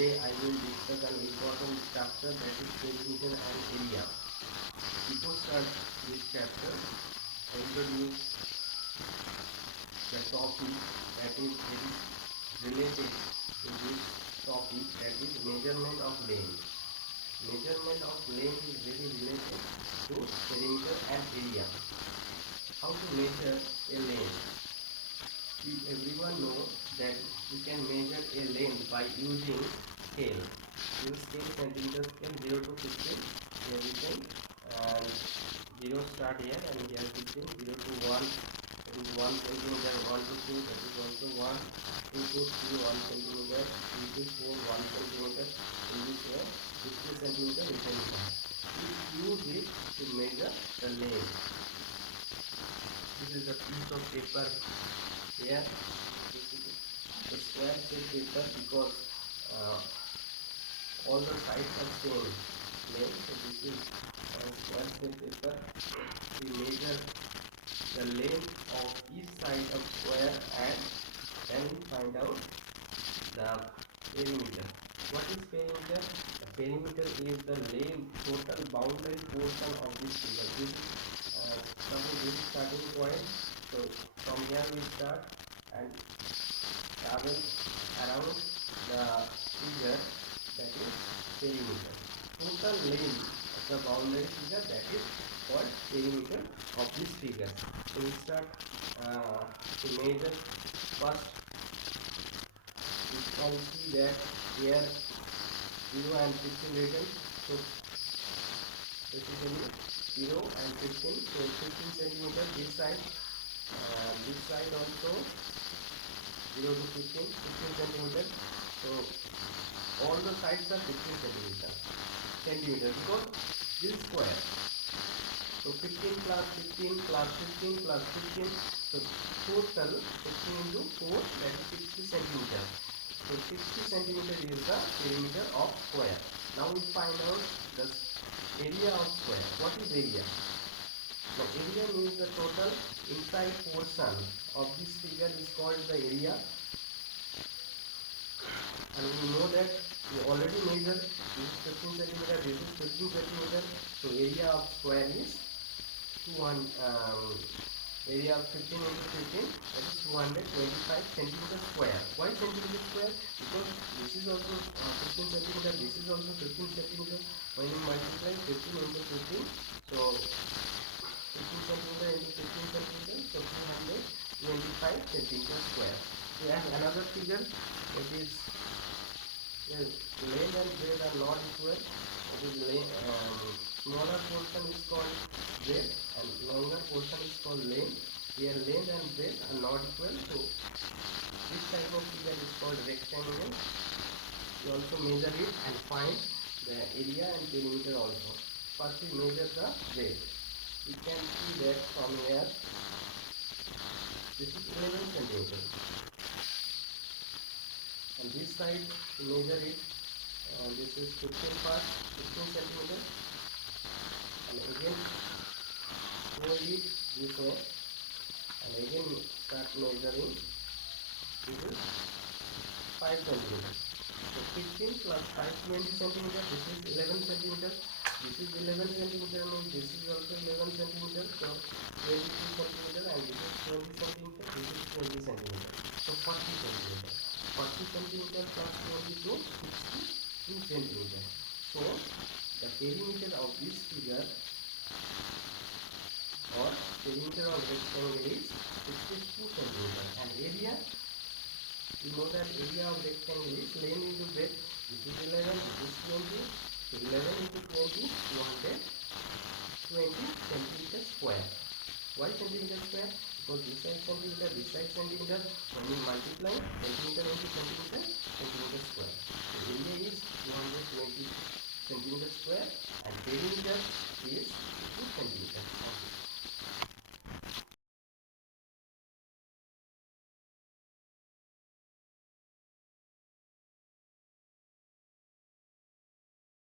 Today I will discuss an important chapter, that is perimeter and area. Before start this chapter, introduce the topic that is related to this topic, that is measurement of length. Measurement of length is very related to perimeter and area. How to measure a length? Everyone know that you can measure a length by using scale. Use scale, centimeter scale, 0 to 15. Here we can 0 start here, and here 15, 0 to 1. That is 1 centimeter, 1 to 2, that is also 1, 2 to 3, 1 centimeter, 3 to 4, 1 centimeter. In this way, 50 centimeter we can use. Use it to measure the length. This is a piece of paper here. This is the square shape paper, because all the sides are same length. So this is square shape paper. We measure the length of each side of square, and then we find out the perimeter. What is perimeter? The perimeter is the length, total boundary portion of this figure. This is suppose this starting point. So from here we start and travel around the figure, that is perimeter. Total length of the boundary figure, that is called perimeter of this figure. So we start to measure. First you can see that here 0 and 15 written. So basically 0 and 15. So 15 centimeter this side also 0 to 15, 15 centimeter. So all the sides are 15 centimeter, because this square. So 15 plus 15 plus 15 plus 15. So total 15 into 4, that is 60 centimeter. So 60 centimeter is the perimeter of square. Now we find out the area of square. What is area? The area means the total inside portion of this figure is called the area. And we know that we already measured this is 15 centimeter, this is 15 centimeter. So area of square is 200. Area of 15 into 15, that is 225 centimeter square. Why centimeter square? Because this is also 15 centimeter, this is also 15 centimeter. When you multiply 15 into 15, so 15 centimeter into 15 centimeter, so 225 centimeter square. We have another figure, that is length and breadth are not equal. That is smaller portion is called breadth and longer portion is called length. Here length and breadth are not equal. So this type of figure is called rectangle. We also measure it and find the area and perimeter also. First we measure the breadth. You can see that from here, this is 11 centimeter. And this side we measure it, this is 15 centimeter. And again fold it this way, and again start measuring. This is 5 centimeter. So 15 plus 5, 20 centimeter. This is 11 centimeter. This is 11 centimeter, means this is also 11 centimeter. So 22 centimeter, and this is 20 centimeter. This is 20 centimeter. So 40 centimeter. 40 centimeter plus 22, 62 centimeter. So the perimeter of this figure or perimeter of rectangle is 62 centimeter. And area, you know that area of rectangle is length into breadth. This is 11, this is 20. So 11 into 20, 220 centimeter square. Why centimeter square? Because this side centimeter, this side centimeter. When you multiply centimeter into centimeter, centimeter square. The area is 220 centimeter square, and perimeter is 2 centimeter.